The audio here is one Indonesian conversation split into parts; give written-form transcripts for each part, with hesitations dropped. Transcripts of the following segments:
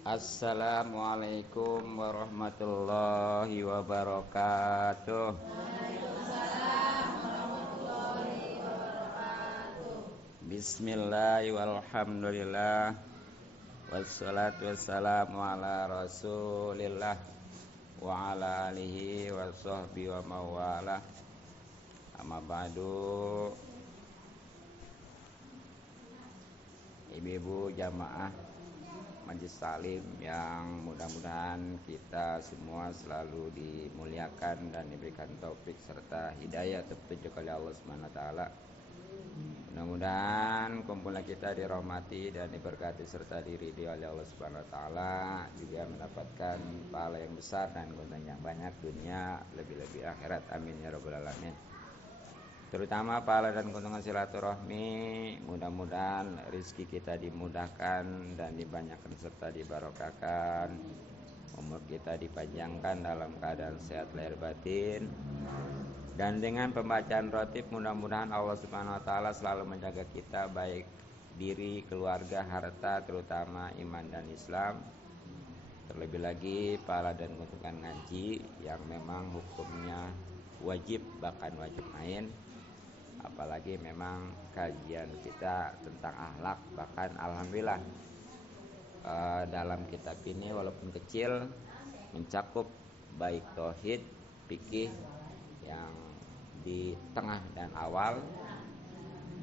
Assalamualaikum warahmatullahi wabarakatuh. Bismillah walhamdulillah wassalatu wassalamu ala rasulillah wa ala alihi wa sahbihi wa mawalah. Amma ba'du. Ibu-ibu jamaah Majelis Salim yang mudah-mudahan kita semua selalu dimuliakan dan diberikan taufik serta hidayah petunjuk oleh Allah Subhanahu wa taala. Mudah-mudahan kumpulan kita dirahmati dan diberkati serta diridhoi oleh Allah Subhanahu wa taala, juga mendapatkan pahala yang besar dan keuntungan yang banyak dunia lebih-lebih akhirat. Amin ya rabbal alamin. Terutama pahala dan keuntungan silaturahmi, mudah-mudahan rezeki kita dimudahkan dan dibanyakan serta dibarokahkan, umur kita dipanjangkan dalam keadaan sehat lahir batin, dan dengan pembacaan rotib mudah-mudahan Allah Subhanahu wa taala selalu menjaga kita baik diri, keluarga, harta, terutama iman dan Islam. Terlebih lagi pahala dan keuntungan ngaji yang memang hukumnya wajib, bahkan wajib main. Apalagi memang kajian kita tentang akhlak, bahkan alhamdulillah dalam kitab ini walaupun kecil mencakup baik tauhid, fikih yang di tengah dan awal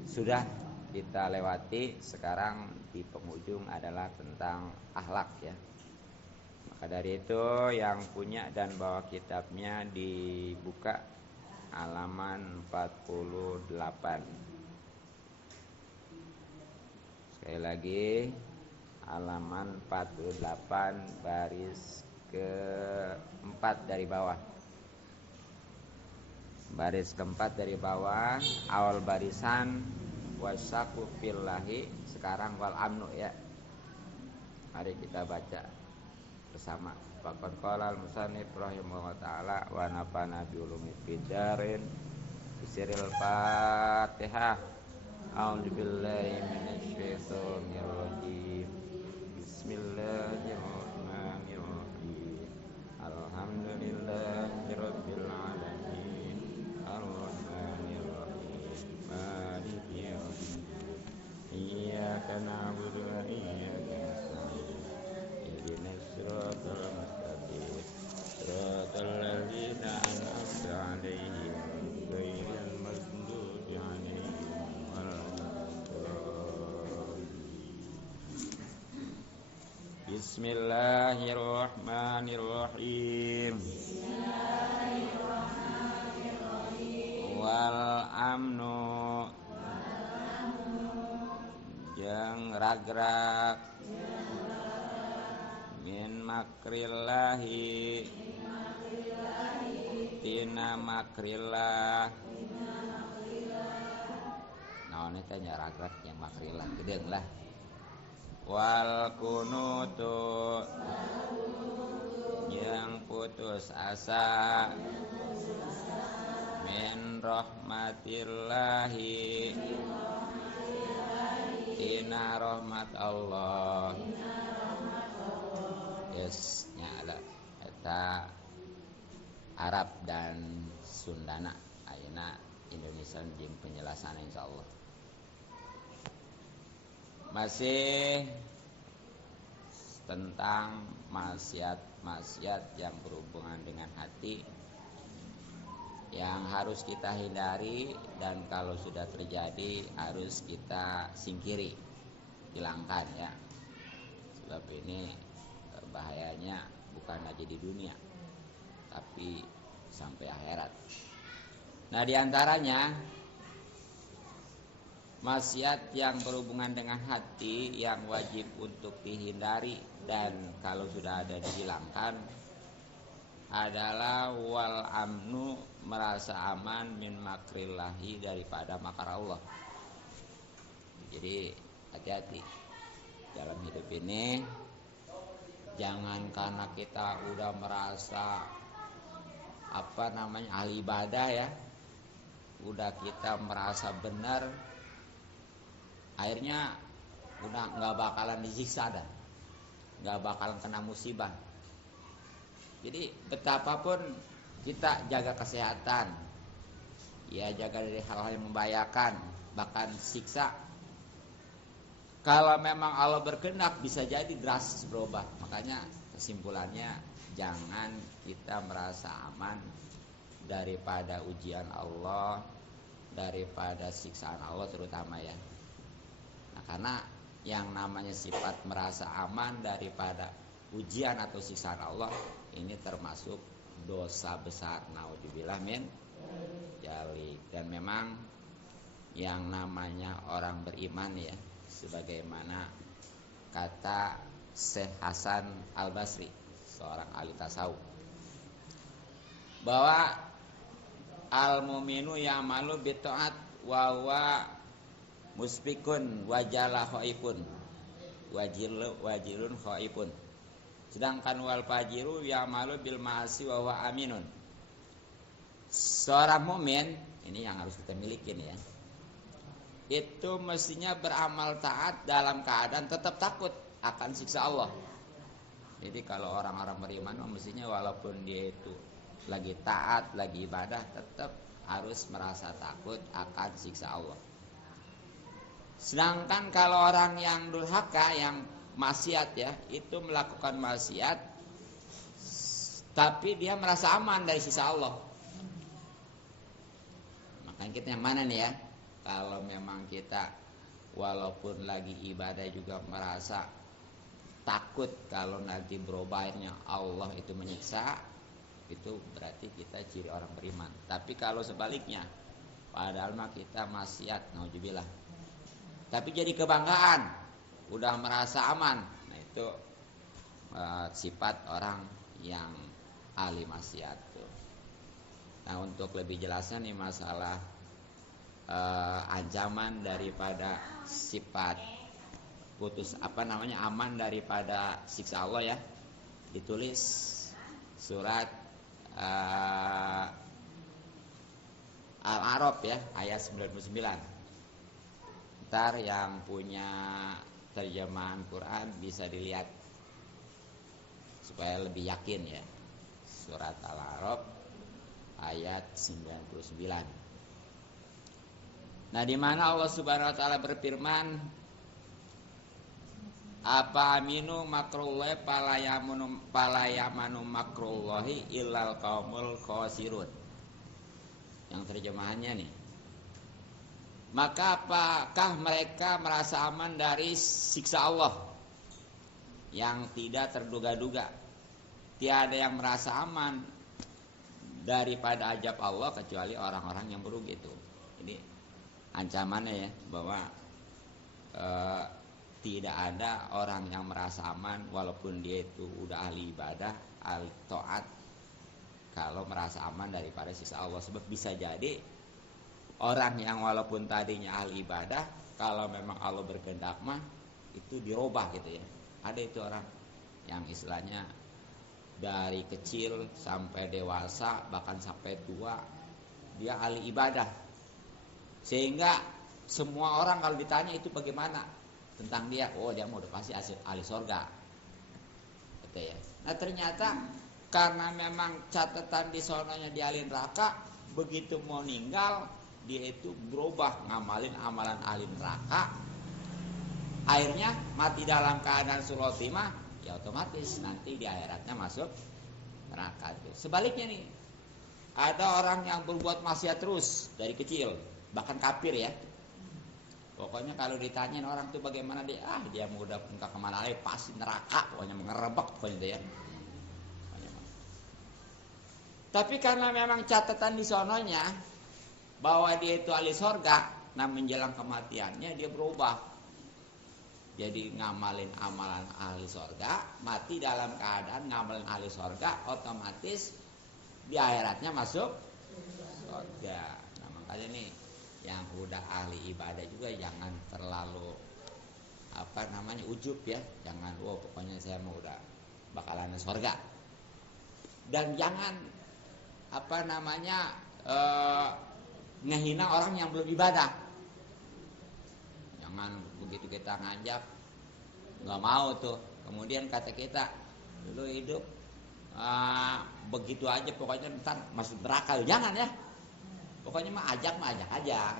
sudah kita lewati. Sekarang di penghujung adalah tentang akhlak ya. Maka dari itu yang punya dan bawa kitabnya dibuka halaman 48. Sekali lagi halaman 48 baris keempat dari bawah. Baris keempat dari bawah, awal barisan wasyaku fillahi, sekarang wal amnu ya. Mari kita baca bersama. Faqad qala al-musannif rahimahullah ta'ala wa nafa'ana bi ulumi fidarin bisiril Fatihah. A'udzu billahi minasy syaithanir rajim. Bismillahirrahmanirrahim. Alhamdulillahirabbil alamin. Arrahmanir rahim. Maliki yaumiddin. Iyyaka na'budu wa iyyaka nasta'in. Ihdinas siratal mustaqim. Siratal ladzina an'amta 'alaihim ghairil maghdubi 'alaihim waladdallin. Bismillahirrahmanirrahim. Wal amnu jeung ragrag min makrillahi tina makrillah. Naon eta nya ragrag yang makrillah gedeung lah. Wal kunutu yang putus asa min rahmatillahi tina rahmat Allah. Yes, nya eta Arab dan Sundana, ayeuna Indonesia jeung penjelasan insyaallah. Masih tentang maksiat-maksiat yang berhubungan dengan hati yang harus kita hindari, dan kalau sudah terjadi harus kita singkiri, hilangkan ya. Sebab ini bahayanya bukan aja di dunia tapi sampai akhirat. Nah, diantaranya maksiat yang berhubungan dengan hati yang wajib untuk dihindari dan kalau sudah ada dihilangkan adalah wal amnu, merasa aman, min makrillahi, daripada makar Allah. Jadi hati-hati dalam hidup ini. Jangan karena kita udah merasa ahli ibadah ya, udah kita merasa benar, akhirnya udah nggak bakalan disiksa dah. nggak bakalan kena musibah. Jadi betapapun kita jaga kesehatan, ya jaga dari hal-hal yang membahayakan, bahkan siksa, kalau memang Allah berkehendak bisa jadi drastis berubah. Makanya kesimpulannya jangan kita merasa aman daripada ujian Allah, daripada siksaan Allah terutama ya. Nah, karena yang namanya sifat merasa aman daripada ujian atau siksaan Allah ini termasuk dosa besar. Naudzubillah min dzalik. Dan memang yang namanya orang beriman ya, sebagaimana kata Syekh Hasan Al-Basri, seorang ahli tasawuf, bahwa al-mu'minu ya'malu bi ta'at wa huwa musbikun wajala khaifun wajilun khaifun, sedangkan wal fajiru ya'malu bil ma'asi wa huwa aminun. Seorang mukmin ini yang harus kita milikin ya, itu mestinya beramal taat dalam keadaan tetap takut akan siksa Allah. Jadi kalau orang-orang beriman mestinya walaupun dia itu lagi taat, lagi ibadah, tetap harus merasa takut akan siksa Allah. Sedangkan kalau orang yang durhaka, yang maksiat ya, itu melakukan maksiat tapi dia merasa aman dari siksa Allah. Makanya kita yang mana nih ya? Kalau memang kita walaupun lagi ibadah juga merasa takut kalau nanti berubahnya Allah itu menyiksa, itu berarti kita ciri orang beriman. Tapi kalau sebaliknya, padahal mah kita maksiat, naudzubillah, tapi jadi kebanggaan, udah merasa aman, nah itu sifat orang yang ahli maksiat tuh. Nah untuk lebih jelasnya nih masalah ancaman daripada sifat aman daripada siksa Allah ya, ditulis surat Al-A'raf ya ayat 99. Ntar yang punya terjemahan Quran bisa dilihat supaya lebih yakin ya. Surat Al-A'raf ayat 99. Nah, di mana Allah Subhanahu wa taala berfirman, apa aminu makrullahi palayamanu makrullahi illal qaumul khasirun. Yang terjemahannya nih, maka apakah mereka merasa aman dari siksa Allah yang tidak terduga-duga? Tiada yang merasa aman daripada azab Allah kecuali orang-orang yang merugi itu. Jadi ancamannya ya, bahwa tidak ada orang yang merasa aman walaupun dia itu udah ahli ibadah, ahli taat, kalau merasa aman daripada siksa Allah. Sebab bisa jadi orang yang walaupun tadinya ahli ibadah, kalau memang Allah berkehendak mah itu dirubah gitu ya. Ada itu orang yang istilahnya dari kecil sampai dewasa, bahkan sampai tua, dia ahli ibadah, sehingga semua orang kalau ditanya itu bagaimana tentang dia, oh dia mau udah pasti ahli surga gitu ya. Nah ternyata karena memang catatan di sononya di ahli neraka, begitu mau meninggal dia itu berubah ngamalin amalan ahli neraka, akhirnya mati dalam keadaan sulul khotimah, ya otomatis nanti di akhiratnya masuk neraka itu. Sebaliknya nih, ada orang yang berbuat maksiat terus dari kecil, bahkan kafir ya. Pokoknya kalau ditanyain orang tuh bagaimana dia, dia mau udah entah kemana lagi pasti neraka, pokoknya mengerebek pokoknya dia. Tapi karena memang catatan di sononya bahwa dia itu ahli sorga, nah menjelang kematiannya dia berubah jadi ngamalin amalan ahli sorga, mati dalam keadaan ngamalin ahli sorga, otomatis di akhiratnya masuk sorga. Nah makanya nih yang udah ahli ibadah juga jangan terlalu ujub ya, jangan pokoknya saya mau udah bakalan sorga, dan jangan ngehina orang yang belum ibadah. Jangan begitu kita ngajak nggak mau tuh, Kemudian kata kita, lu hidup begitu aja pokoknya ntar masuk neraka. Jangan ya. Pokoknya mah ajak aja.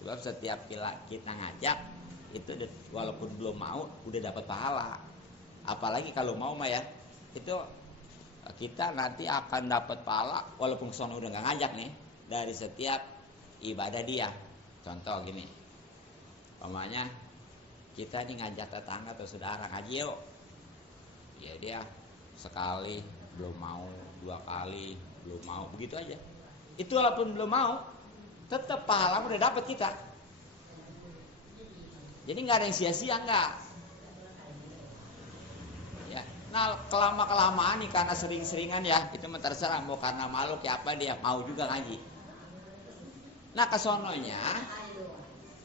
Sebab setiap kita ngajak itu walaupun belum mau udah dapat pahala. Apalagi kalau mau mah ya, itu kita nanti akan dapat pahala walaupun sono udah nggak ngajak nih, dari setiap ibadah dia. Contoh gini, umpamanya kita nih ngajak tetangga atau saudara ngaji yuk, ya dia sekali belum mau, 2 kali belum mau, begitu aja. Itu walaupun belum mau, tetap pahala udah dapat kita. Jadi nggak ada yang sia-sia, nggak. Ya, nah kelamaan nih karena sering-seringan ya, itu terserah mau karena malu kayak apa dia mau juga ngaji. Nah kesononya,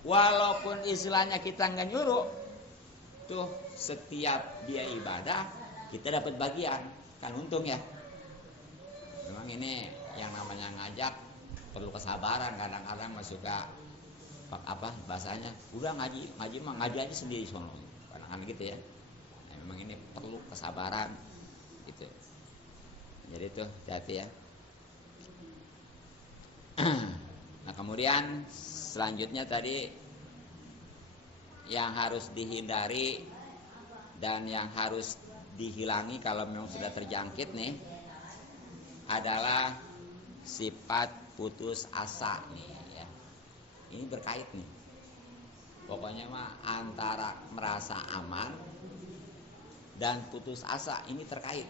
walaupun istilahnya kita nggak nyuruh, tuh setiap dia ibadah kita dapat bagian, kan untung ya. Memang ini yang namanya ngajak perlu kesabaran, kadang-kadang suka apa bahasanya, udah ngaji mah ngaji aja sendiri sono, kadang-kadang gitu ya. Nah, memang ini perlu kesabaran gitu. Jadi tuh hati-hati ya. Nah kemudian selanjutnya tadi yang harus dihindari dan yang harus dihilangi kalau memang sudah terjangkit nih adalah sifat putus asa nih ya. Ini berkait nih. Pokoknya mah antara merasa aman dan putus asa ini terkait.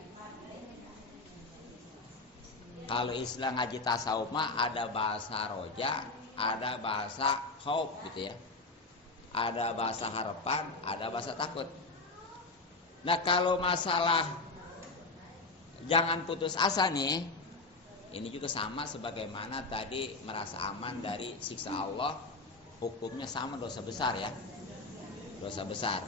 Kalau istilah ngaji tasawuf mah ada bahasa roja, ada bahasa khauf gitu ya. Ada bahasa harapan, ada bahasa takut. Nah kalau masalah jangan putus asa nih, ini juga sama sebagaimana tadi merasa aman dari siksa Allah, hukumnya sama, dosa besar ya, dosa besar.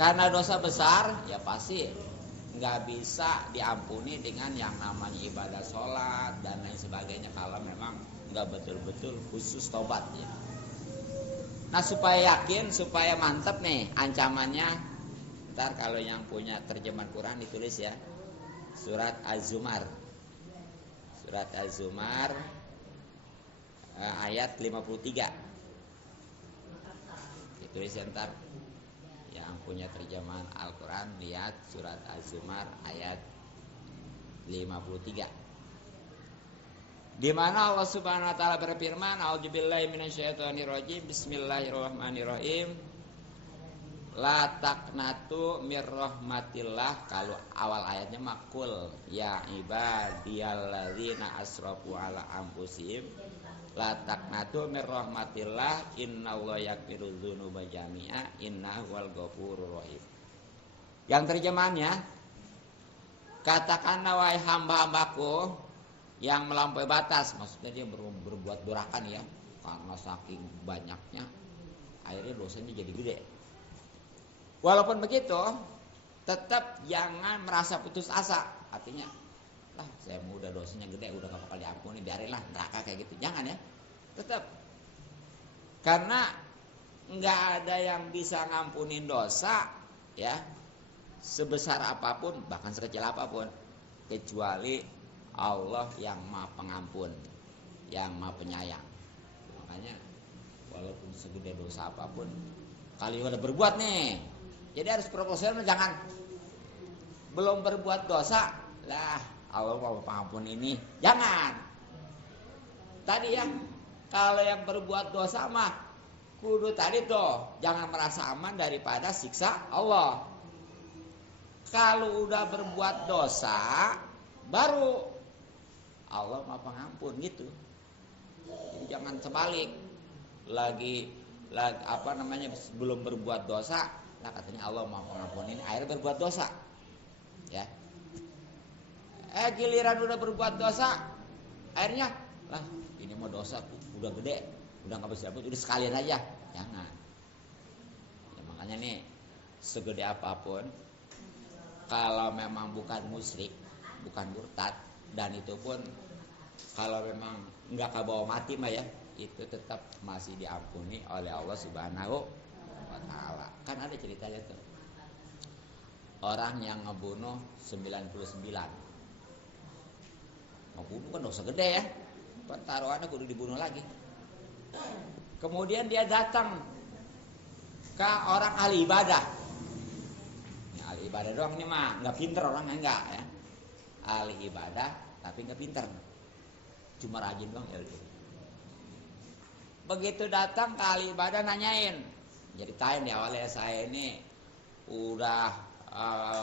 Karena dosa besar ya pasti nggak bisa diampuni dengan yang namanya ibadah sholat dan lain sebagainya kalau memang nggak betul-betul khusus tobat ya. Nah supaya yakin, supaya mantap nih ancamannya, ntar kalau yang punya terjemahan Quran ditulis ya, surat Az-Zumar, surat Az-Zumar ayat 53, ditulis ya ntar. Yang punya terjemahan Al-Quran lihat surat Az-Zumar ayat 53, di mana Allah Subhanahu wa taala berfirman, a'udzubillahi minasyaitonirrajim, bismillahirrahmanirrahim, la taqnatu mir rahmatillah. Kalau awal ayatnya makul ya ibadiyalladzina asrafu ala anfusihim la taqnatu mir rahmatillah innallaha yaghfiru dzunuba jami'a innahu wal ghafurur rahim. Yang terjemahannya, katakanlah wahai hamba-hambaku yang melampaui batas, maksudnya dia berbuat durakan ya, karena saking banyaknya akhirnya dosanya jadi gede. Walaupun begitu, tetap jangan merasa putus asa. Artinya, lah saya udah dosanya gede, udah gak bakal diampuni, biarinlah neraka kayak gitu. Jangan ya, tetap. Karena nggak ada yang bisa ngampunin dosa ya, sebesar apapun, bahkan sekecil apapun, kecuali Allah yang Maha Pengampun, yang Maha Penyayang. Makanya walaupun segede dosa apapun, kali udah berbuat nih, jadi harus proporsional. Jangan belum berbuat dosa lah Allah Maha Pengampun ini, jangan. Tadi ya, kalau yang berbuat dosa mah kudu tadi tuh, jangan merasa aman daripada siksa Allah. Kalau udah berbuat dosa baru Allah Maha Pengampun gitu. Jadi jangan sebalik. Lagi apa namanya, belum berbuat dosa, nah katanya Allah Maha Pengampun, ini akhirnya berbuat dosa. Ya. Giliran udah berbuat dosa, akhirnya lah ini mau dosa udah gede, udah enggak bisa dapet, udah sekalian aja. Jangan. Ya, makanya nih segede apapun, kalau memang bukan musyrik, bukan murtad, dan itu pun kalau memang nggak kebawa mati mah ya, itu tetap masih diampuni oleh Allah Subhanahu wa taala. Kan ada ceritanya tuh. Orang yang ngebunuh 99. Ngebunuh kan dosa gede ya. Taruhannya kudu dibunuh lagi. Kemudian dia datang ke orang ahli ibadah. Ya, ahli ibadah doang ini mah nggak pinter orangnya, enggak ya. Ahli ibadah tapi nggak pinter, cuma rajin doang ya. Begitu datang ke ahli ibadah nanyain, jadi tanya di awalnya, saya ini udah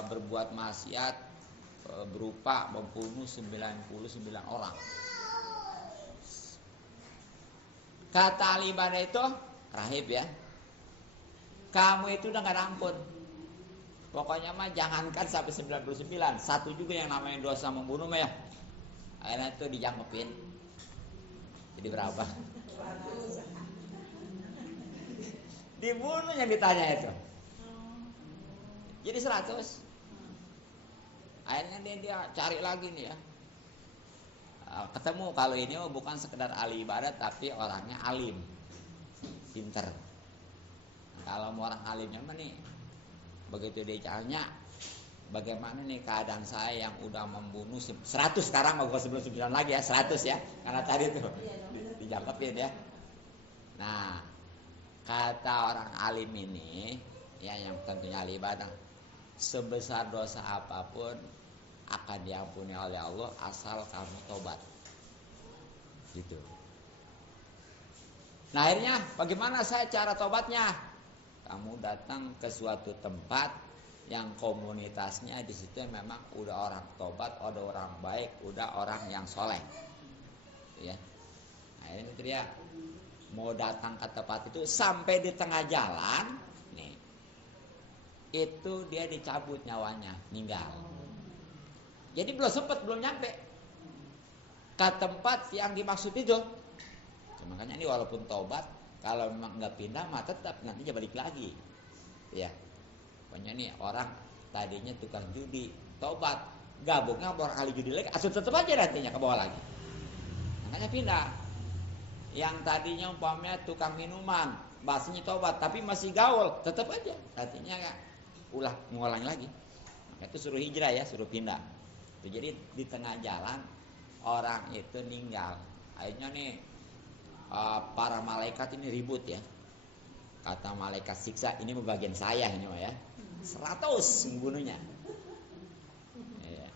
berbuat maksiat berupa membunuh 99 orang. Kata ahli ibadah itu, rahib ya, kamu itu udah gak ada ampun. Pokoknya mah jangankan sampai 99, satu juga yang namanya dosa membunuh mah ya. Akhirnya itu dijangkepin. Jadi berapa? Dibunuh yang ditanya itu. Jadi 100. Akhirnya dia cari lagi nih ya. Ketemu kalau ini bukan sekedar ahli ibadah tapi orangnya alim, pinter. Kalau mau orang alimnya mah nih, begitu dia tanya, bagaimana nih keadaan saya yang udah membunuh 100 sekarang, mau gue sebelum 9 lagi ya, 100 ya, karena tadi tuh dijangkepin ya. Nah, kata orang alim ini, ya yang tentunya ahli ibadah, sebesar dosa apapun akan diampuni oleh Allah asal kamu tobat. Gitu. Nah akhirnya bagaimana saya cara tobatnya? Kamu datang ke suatu tempat yang komunitasnya di situ memang udah orang tobat, udah orang baik, udah orang yang soleh. Ya. Nah ini dia mau datang ke tempat itu, sampai di tengah jalan, nih, itu dia dicabut nyawanya, meninggal. Jadi belum nyampe ke tempat yang dimaksud itu. Makanya ini walaupun tobat, kalau memang nggak pindah mah tetap nanti dia balik lagi. Ya, pokoknya nih orang tadinya tukang judi, tobat, gabungnya orang ahli judi lagi, asal tetap aja nantinya ke bawah lagi. Makanya pindah. Yang tadinya umpamanya tukang minuman, bahasanya tobat, tapi masih gaul, tetap aja nantinya ngulang lagi. Maka itu suruh hijrah ya, suruh pindah. Jadi di tengah jalan orang itu meninggal. Akhirnya nih para malaikat ini ribut ya. Kata malaikat siksa, ini bagian saya ini ya. 100 membunuhnya. Ya.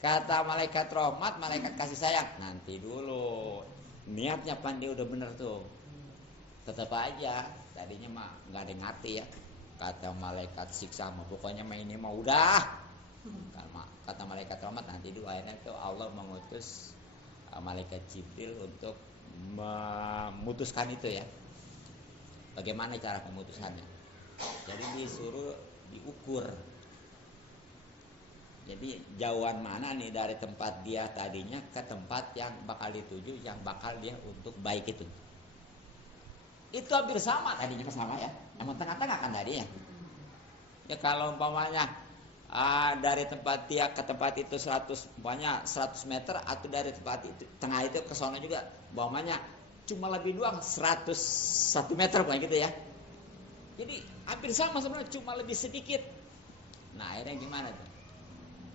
Kata malaikat rahmat, malaikat kasih sayang, nanti dulu. Niatnya pandai udah bener tuh. Tetap aja tadinya mah nggak ada yang ngerti ya. Kata malaikat siksa mah pokoknya mah ini mah udah. Kata malaikat rahmat, nanti dulu. Akhirnya itu Allah mengutus malaikat Jibril untuk memutuskan itu ya. Bagaimana cara pemutusannya? Jadi disuruh diukur. Jadi jauhan mana nih dari tempat dia tadinya ke tempat yang bakal dituju, yang bakal dia untuk baik itu. Itu hampir sama tadinya, sama ya. Emang tengah-tengah kan tadi ya. Ya kalau umpamanya dari tempat dia ke tempat itu 100 meter, atau dari tempat itu tengah itu ke sana juga umpamanya cuma lebih doang 101 meter kayak gitu ya. Jadi hampir sama sebenarnya, cuma lebih sedikit. Nah akhirnya gimana tuh?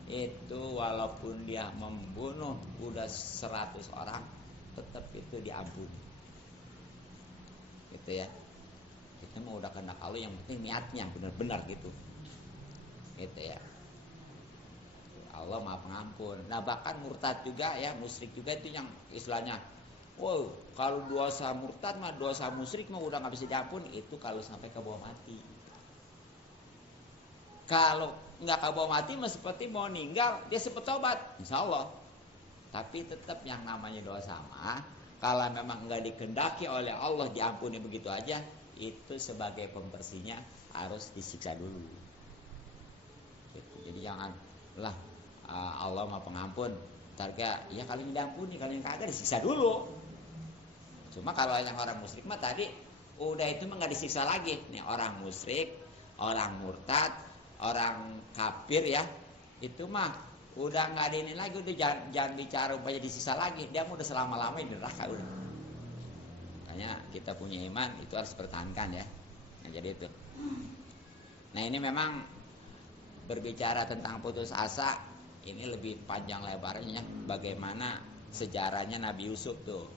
Itu walaupun dia membunuh udah 100 orang, tetap itu diampuni. Gitu ya. Kita mau udah kehendak Allah, yang penting niatnya benar-benar gitu. Gitu ya. Allah Maha Pengampun. Nah bahkan murtad juga ya, musyrik juga itu yang istilahnya, wow, kalau dosa murtad mah, dosa musyrik mah udah nggak bisa diampun. Itu kalau sampai ke bawah mati. Kalau nggak ke bawah mati mah seperti mau meninggal, dia sempat tobat, insya Allah. Tapi tetap yang namanya dosa mah, kalau memang nggak dikehendaki oleh Allah diampuni begitu aja, itu sebagai pembersihnya harus disiksa dulu. Jadi janganlah Allah Maha Pengampun, targa ya kalau yang diampuni, kalau yang kagak disiksa dulu. Cuma kalau yang orang musyrik mah tadi udah itu mah nggak disiksa lagi. Nih orang musyrik, orang murtad, orang kafir ya, itu mah udah nggak ada ini lagi, udah jangan bicara upaya disiksa lagi. Dia udah selama-lamanya di neraka udah. Makanya kita punya iman itu harus pertahankan ya. Nah, jadi itu. Nah, ini memang berbicara tentang putus asa, ini lebih panjang lebarnya bagaimana sejarahnya Nabi Yusuf tuh.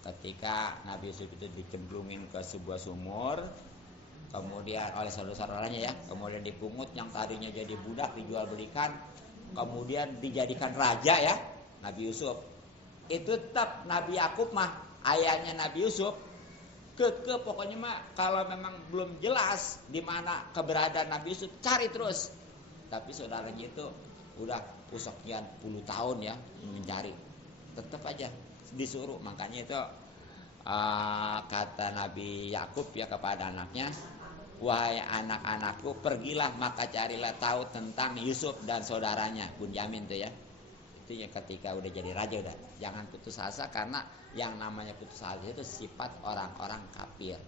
Ketika Nabi Yusuf itu dicemplungin ke sebuah sumur, kemudian oleh saudara-saudaranya ya, kemudian dipungut, yang tadinya jadi budak dijual belikan, kemudian dijadikan raja ya, Nabi Yusuf. Itu tetap Nabi Yakub mah, ayahnya Nabi Yusuf, pokoknya mah kalau memang belum jelas di mana keberadaan Nabi Yusuf, cari terus. Tapi saudaranya itu udah sekian puluh tahun ya mencari, tetap aja disuruh. Makanya itu kata Nabi Yakub ya kepada anaknya, wahai anak-anakku, pergilah maka carilah tahu tentang Yusuf dan saudaranya Bunyamin tuh ya. Itu ya ketika udah jadi raja, udah jangan putus asa, karena yang namanya putus asa itu sifat orang-orang kafir.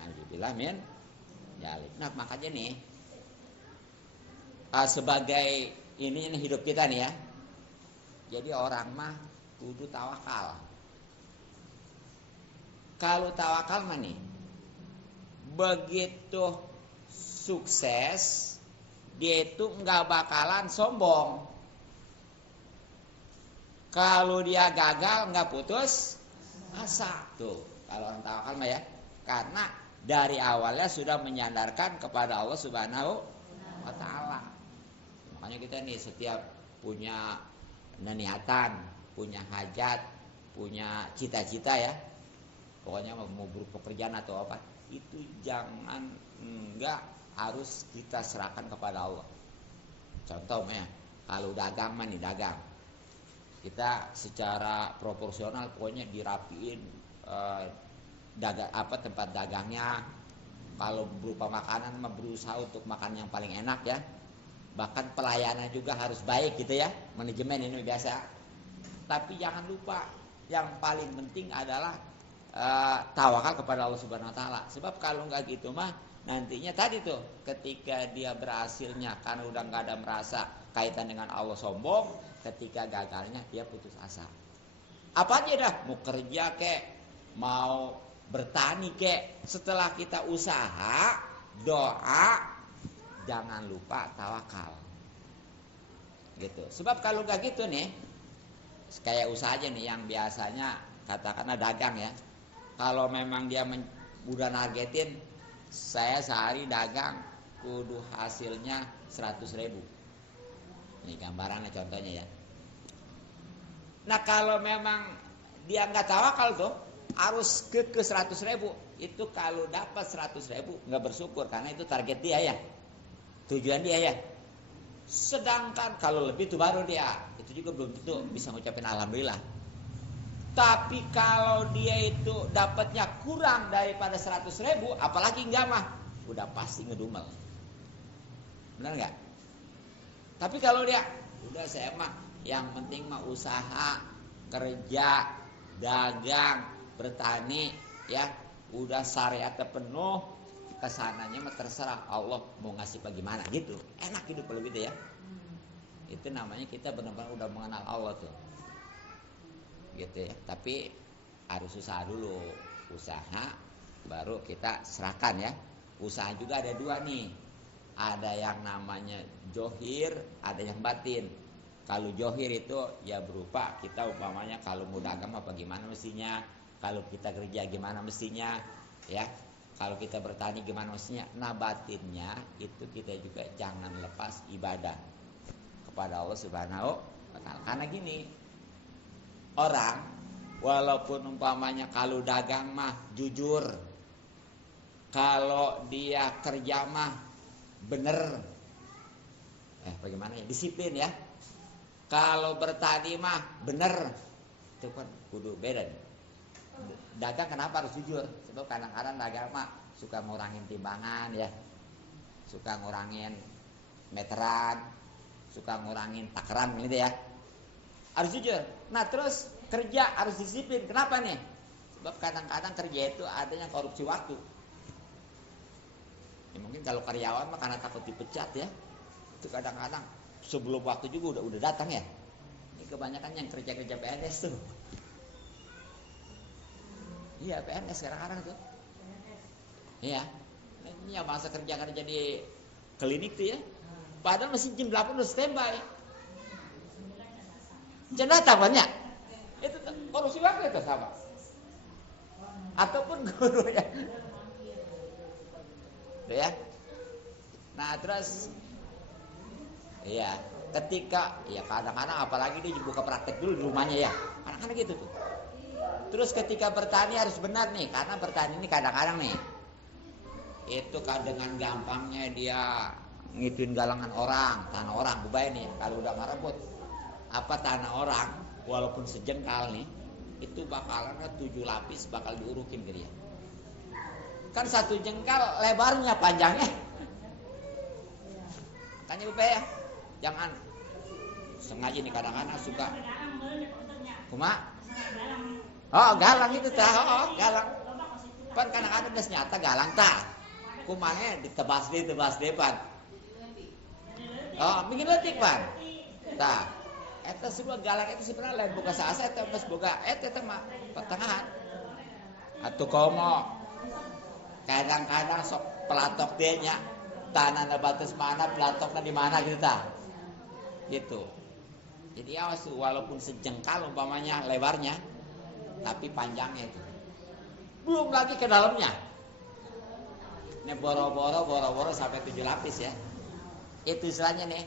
Nah, dibilang min ya. Nah, makanya nih sebagai ini hidup kita nih ya. Jadi orang mah kudu tawakal. Kalau tawakal mah nih, begitu sukses dia itu nggak bakalan sombong. Kalau dia gagal nggak putus asa tuh. Kalau orang tawakal mah ya, karena dari awalnya sudah menyandarkan kepada Allah Subhanahu wa Ta'ala. Makanya kita nih setiap punya niatan, punya hajat, punya cita-cita ya, pokoknya mau berpekerjaan atau apa, itu jangan enggak harus kita serahkan kepada Allah. Contohnya kalau dagang mah nih, dagang kita secara proporsional pokoknya dirapiin tempat dagangnya. Kalau berupa makanan mah berusaha untuk makan yang paling enak ya. Bahkan pelayanan juga harus baik gitu ya. Manajemen ini biasa. Tapi jangan lupa yang paling penting adalah tawakal kepada Allah Subhanahu wa Ta'ala. Sebab kalau nggak gitu mah nantinya tadi tuh ketika dia berhasilnya karena udah nggak ada merasa kaitan dengan Allah, sombong. Ketika gagalnya dia putus asa. Apa aja dah, mau kerja kek, mau bertani kek, setelah kita usaha, doa, jangan lupa tawakal. Gitu. Sebab kalau nggak gitu nih, kayak usaha aja nih yang biasanya katakanlah dagang ya. Kalau memang dia udah nargetin, saya sehari dagang kudu hasilnya 100.000. Ini gambarannya contohnya ya. Nah kalau memang dia nggak tawakal tuh, harus ke 100.000. Itu kalau dapat 100.000 nggak bersyukur, karena itu target dia ya, tujuan dia ya. Sedangkan kalau lebih itu baru dia, itu juga belum tentu bisa ngucapin alhamdulillah. Tapi kalau dia itu dapatnya kurang daripada 100.000, apalagi enggak mah, udah pasti ngedumel. Benar nggak? Tapi kalau dia udah, saya mah yang penting mah usaha, kerja, dagang, bertani ya, udah syariatnya penuh, kesananya mah terserah Allah mau ngasih bagaimana gitu. Enak hidup kalau gitu ya. Itu namanya kita benar-benar udah mengenal Allah tuh. Gitu ya. Tapi harus usaha dulu. Usaha baru kita serahkan ya. Usaha juga ada dua nih. Ada yang namanya johir, ada yang batin. Kalau johir itu ya berupa kita umpamanya kalau mau dagang apa gimana mestinya, kalau kita kerja gimana mestinya, ya. Kalau kita bertani gimana mestinya. Nah batinnya itu kita juga jangan lepas ibadah kepada Allah Subhanahu wa Ta'ala. Karena gini, orang walaupun umpamanya kalau dagang mah jujur, kalau dia kerja mah bener, bagaimana ya, disiplin ya. Kalau bertani mah bener, itu kan kudu beda nih. Dagang kenapa harus jujur? Sebab kadang-kadang dagang mah suka ngurangin timbangan ya, suka ngurangin meteran, suka ngurangin takaran gitu ya. Harus jujur. Nah terus kerja harus disiplin. Kenapa nih? Sebab kadang-kadang kerja itu ada yang korupsi waktu. Ya, mungkin kalau karyawan mah karena takut dipecat ya, itu kadang-kadang sebelum waktu juga udah datang ya. Ini kebanyakan yang kerja-kerja PNS tuh. Iya PNS kadang-kadang tuh. Iya. Nah, ini ya masa kerja di klinik tuh ya. Padahal masih jam 8 udah standby. Jangan datang banyak. Itu korupsi waktu itu sama. Ataupun gurunya. Tuh ya. Nah terus, iya, ketika ya kadang-kadang apalagi dia buka praktek dulu di rumahnya ya, kadang-kadang gitu tuh. Terus ketika bertani harus benar nih, karena bertani ini kadang-kadang nih, itu dengan gampangnya dia ngituin galangan orang, tanah orang, bubai nih, kalau udah merebut apa tanah orang, walaupun sejengkal nih, itu bakalan 7 lapis bakal diurukin ke dia. Kan 1 jengkal lebarnya panjangnya. Makanya Bapak ya, jangan sengaja nih kadang-kadang suka. Kuma? Oh galang itu tah, oh galang. Pan kadang-kadang udah nyata galang tah. Kumanya ditebas depan. Oh, bikin letik pan. Tah. Eta sebuah galang itu sebenarnya lain buka saasa eta pas boga eta mah pertengahan. Atuh komo. Kadang-kadang sok pelatok dia nya. Tanah batas mana, pelatoknya di mana gitu ta. Gitu. Jadi awas walaupun sejengkal umpamanya lebarnya, tapi panjangnya itu. Belum lagi ke dalamnya. Ini boro-boro sampai 7 lapis ya. Itu istilahnya nih.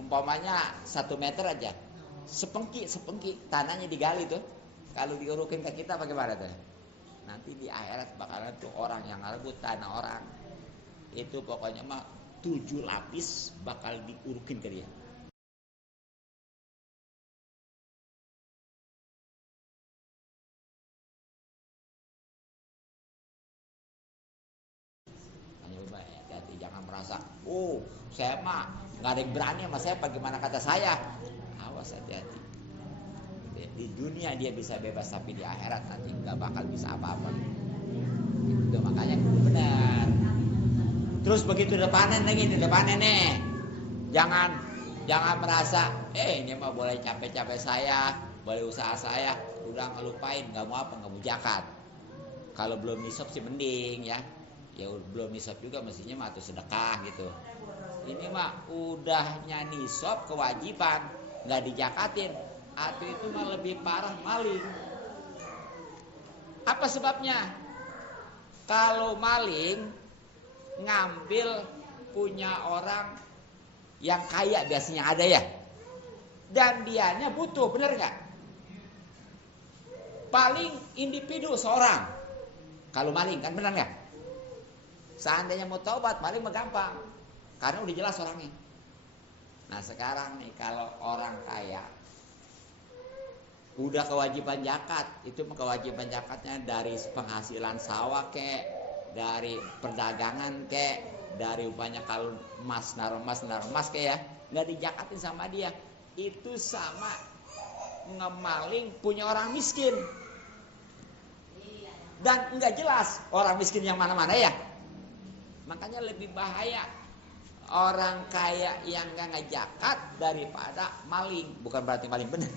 Umpamanya 1 meter aja. Sepengki tanahnya digali tuh. Kalau diurukin ke kita bagaimana tuh? Nanti di akhirat bakalan tuh orang yang ngerebut tanah orang. Itu pokoknya mah 7 lapis bakal diurukin ke dia. Hati-hati jangan merasa, saya mah nggak ada yang berani sama saya, bagaimana kata saya. Awas, hati-hati. Di dunia dia bisa bebas, tapi di akhirat nanti nggak bakal bisa apa-apa. Itu makanya benar. Terus begitu udah panen lagi, jangan merasa, ini mah boleh capek-capek saya, boleh usaha saya, udah ngelupain, nggak mau zakat. Kalau belum nisab sih mending ya belum nisab juga mestinya mah tuh sedekah gitu. Ini mah udahnya nisab kewajiban, nggak dijakatin, atau itu mah lebih parah maling. Apa sebabnya? Kalau maling ngambil punya orang yang kaya biasanya ada ya, dan dianya butuh, bener nggak? Paling individu seorang kalau maling kan, bener nggak? Seandainya mau taubat maling mah gampang karena udah jelas orangnya. Nah sekarang nih kalau orang kaya udah kewajiban zakat, itu kewajiban zakatnya dari penghasilan sawah kek, dari perdagangan kek, dari upahnya kalau naruh emas kek ya, nggak dijakatin sama dia. Itu sama ngemaling punya orang miskin. Dan nggak jelas orang miskin yang mana-mana ya. Makanya lebih bahaya orang kaya yang nggak ngezakat daripada maling. Bukan berarti maling benar.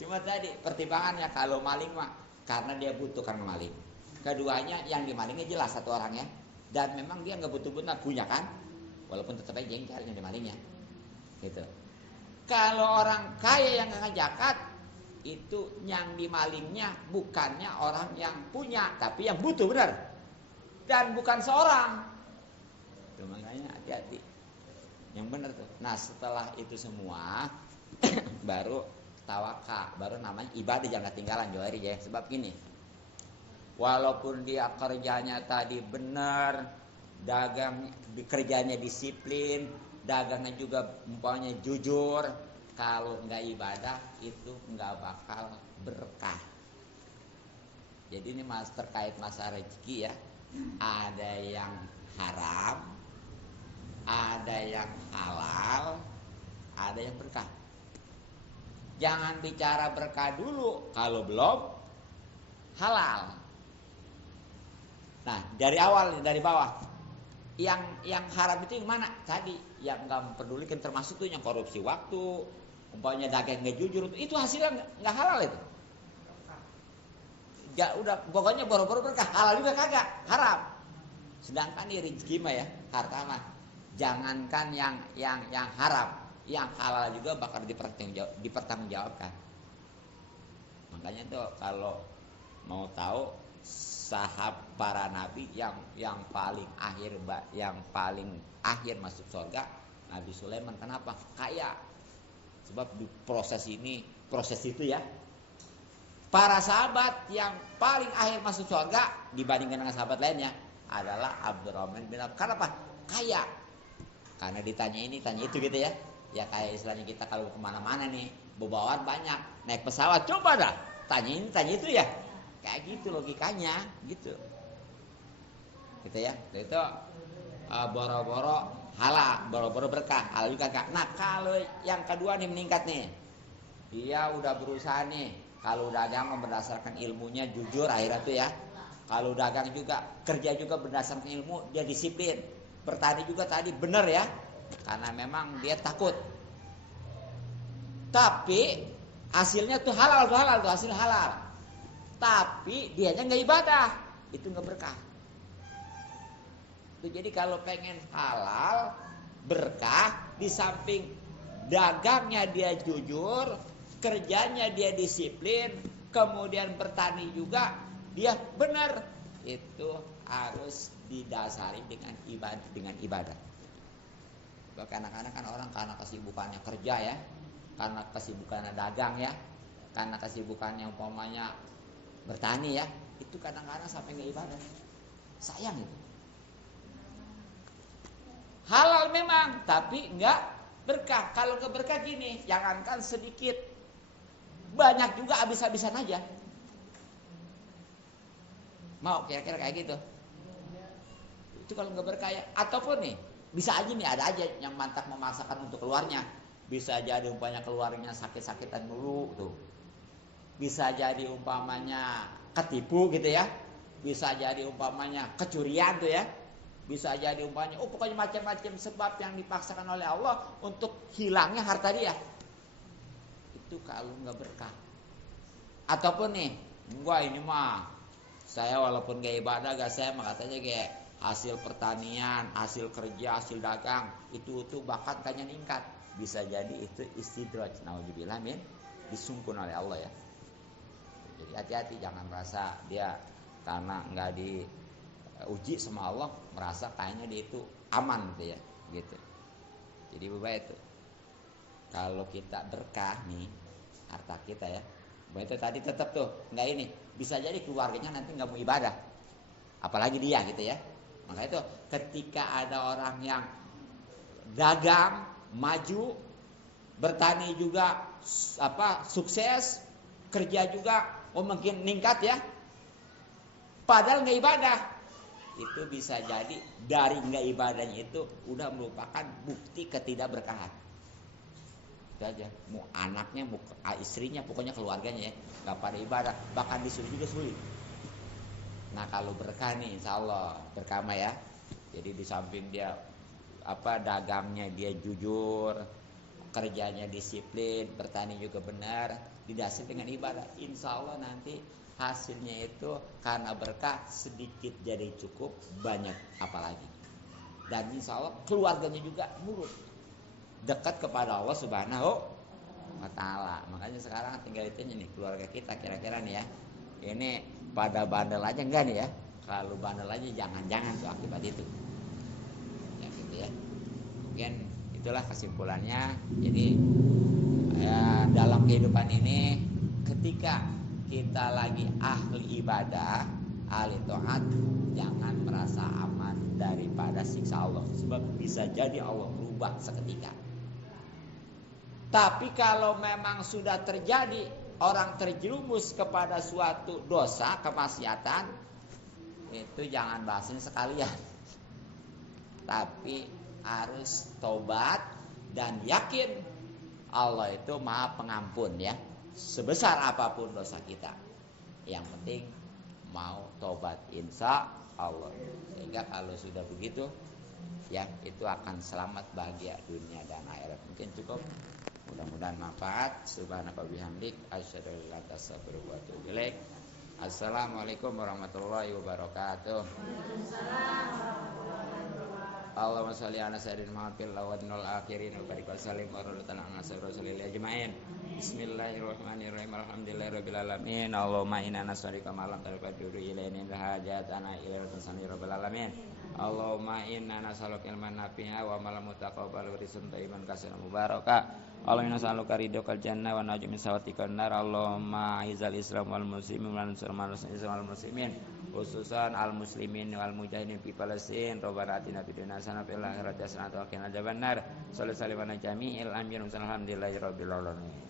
Cuma tadi pertimbangannya kalau maling mah karena dia butuh karena maling. Keduanya yang dimalingnya jelas satu orangnya, dan memang dia nggak butuh benar punya kan, walaupun tetap aja jengkel yang dimalingnya. Gitu. Kalau orang kaya yang nggak zakat, itu yang dimalingnya bukannya orang yang punya, tapi yang butuh benar, dan bukan seorang. Itu makanya hati-hati. Yang benar tuh. Nah setelah itu semua baru tawakal, baru namanya ibadah, jangan ketinggalan Johari ya. Sebab gini, walaupun dia kerjanya tadi benar, dagang kerjanya disiplin, dagangnya juga umpamanya jujur, kalau nggak ibadah itu nggak bakal berkah. Jadi ini terkait masalah rezeki ya, ada yang haram, ada yang halal, ada yang berkah. Jangan bicara berkah dulu kalau belum halal. Nah dari awal, dari bawah, yang haram itu yang mana? Tadi yang nggak memperdulikan, termasuk tuh yang korupsi waktu, umpamanya dagang nggak jujur, itu hasilnya nggak halal itu. udah pokoknya boro-boro berkah, halal juga kagak, haram. Sedangkan ini rezeki mah ya, harta mah jangankan yang haram, yang halal juga bakal dipertanggungjawabkan. Makanya tuh kalau mau tahu para nabi yang paling akhir masuk surga, Nabi Sulaiman. Kenapa? Kaya. Sebab di proses itu ya, para sahabat yang paling akhir masuk surga dibandingkan dengan sahabat lainnya adalah Abdurrahman bin Auf. Kenapa? Kaya. Karena ditanya ini, tanya itu gitu ya. Ya kayak istilahnya kita kalau kemana-mana nih, bawaan banyak, naik pesawat, coba dah tanya ini, tanya itu ya. Kayak gitu logikanya, gitu. Gitu ya. Itu boro-boro halal, boro-boro berkah, halal juga kak. Nah kalau yang kedua nih meningkat nih, dia udah berusaha nih. Kalau dagang berdasarkan ilmunya jujur akhirnya tuh ya. Kalau dagang juga, kerja juga berdasarkan ilmu, dia disiplin. Bertani juga tadi benar ya, karena memang dia takut. Tapi hasilnya tuh halal tuh hasil halal. Tapi dianya nggak ibadah, itu nggak berkah. Tuh, jadi kalau pengen halal berkah, di samping dagangnya dia jujur, kerjanya dia disiplin, kemudian bertani juga dia benar, itu harus didasari dengan ibadah. Kadang-kadang kan orang karena kesibukannya kerja ya, karena kesibukannya dagang ya, karena kesibukannya umpamanya bertani ya, itu kadang-kadang sampai nggak ibadah. Sayang itu. Halal memang, tapi nggak berkah. Kalau nggak berkah gini, jangankan sedikit, banyak juga habis-habisan aja. Mau kira-kira kayak gitu? Itu kalau nggak berkah ya. Ataupun nih, bisa aja nih ada aja yang mantap memaksakan untuk keluarnya. Bisa jadi umpamanya keluarnya sakit-sakitan dulu tuh. Bisa jadi umpamanya ketipu gitu ya. Bisa jadi umpamanya kecurian tuh ya. Bisa jadi umpamanya pokoknya macam-macam sebab yang dipaksakan oleh Allah untuk hilangnya harta dia. Itu kalau nggak berkah. Ataupun nih, gua ini mah saya walaupun gak ibadah gak saya mah katanya kayak hasil pertanian, hasil kerja, hasil dagang itu bakat kayaknya meningkat. Bisa jadi itu istidraj, naudzubillah min, disungkun oleh Allah ya. Jadi hati-hati, jangan merasa dia karena nggak diuji sama Allah merasa kayaknya dia itu aman gitu ya, gitu. Jadi baik itu kalau kita berkah nih harta kita ya, baik itu tadi tetap tuh nggak ini, bisa jadi keluarganya nanti nggak mau ibadah, apalagi dia gitu ya. Maka itu ketika ada orang yang dagang maju, bertani juga sukses, kerja juga mungkin meningkat ya, padahal nggak ibadah, itu bisa jadi dari nggak ibadahnya itu udah merupakan bukti ketidakberkahan. Itu aja, mau anaknya, mau istrinya, pokoknya keluarganya ya nggak pada ibadah, bahkan disuruh juga sulit. Nah kalau berkah nih, insya Allah berkah ya. Jadi di samping dia dagangnya dia jujur, kerjanya disiplin, bertani juga benar, didasari dengan ibadah, insya Allah nanti hasilnya itu karena berkah sedikit jadi cukup, banyak apalagi. Dan insya Allah keluarganya juga nurut, dekat kepada Allah Subhanahu wa Ta'ala. Makanya sekarang tinggal ditanya nih keluarga kita kira-kira nih ya, ini pada bandel aja enggak nih ya? Kalau bandel aja jangan-jangan tuh akibat itu. Ya gitu ya. Mungkin itulah kesimpulannya. Jadi ya, dalam kehidupan ini ketika kita lagi ahli ibadah, ahli taat, jangan merasa aman daripada siksa Allah. Sebab bisa jadi Allah berubah seketika. Tapi kalau memang sudah terjadi orang terjerumus kepada suatu dosa, kemaksiatan, itu jangan bahasin sekalian. Tapi harus tobat dan yakin Allah itu Maha Pengampun ya. Sebesar apapun dosa kita, yang penting mau tobat insya Allah. Sehingga kalau sudah begitu, ya itu akan selamat bahagia dunia dan akhirat. Mungkin cukup. Mudah-mudahan manfaat. Subhanaka bihamdik asyhadu an la ilaha illa anta astaghfiruka wa atubu ilaik. Assalamualaikum warahmatullahi wabarakatuh. Allahumma sholli ala sayyidina Muhammad fil awwalin wal akhirin wa barik wa sallim wa radatan ala rasulillah ajmain. Bismillahirrahmanirrahim. Alhamdulillahirabbil alamin. Allahumma inna nas'aluka ma lam taqdir ilaina hajatana ila tasani rabbil alamin. Allahumma inna nas'aluka ilman nafi'a wa amalan mutaqabbal wa rizqan thayyiban katsiran mubaraka. Allahumma nas'aluka ridhakal jannah wa najmin sawatikal nar. Allahumma izal islam wal muslimin wa ansur wal muslimin. Khususan al muslimin wal mujahidin fi Palestin. Rabbana atina fid dunya hasanah wa fil akhirati hasanah wa qina adzabannar. Sallallahu alaihi wa sallam jami'il anbiya'i alhamdulillahi rabbil alamin.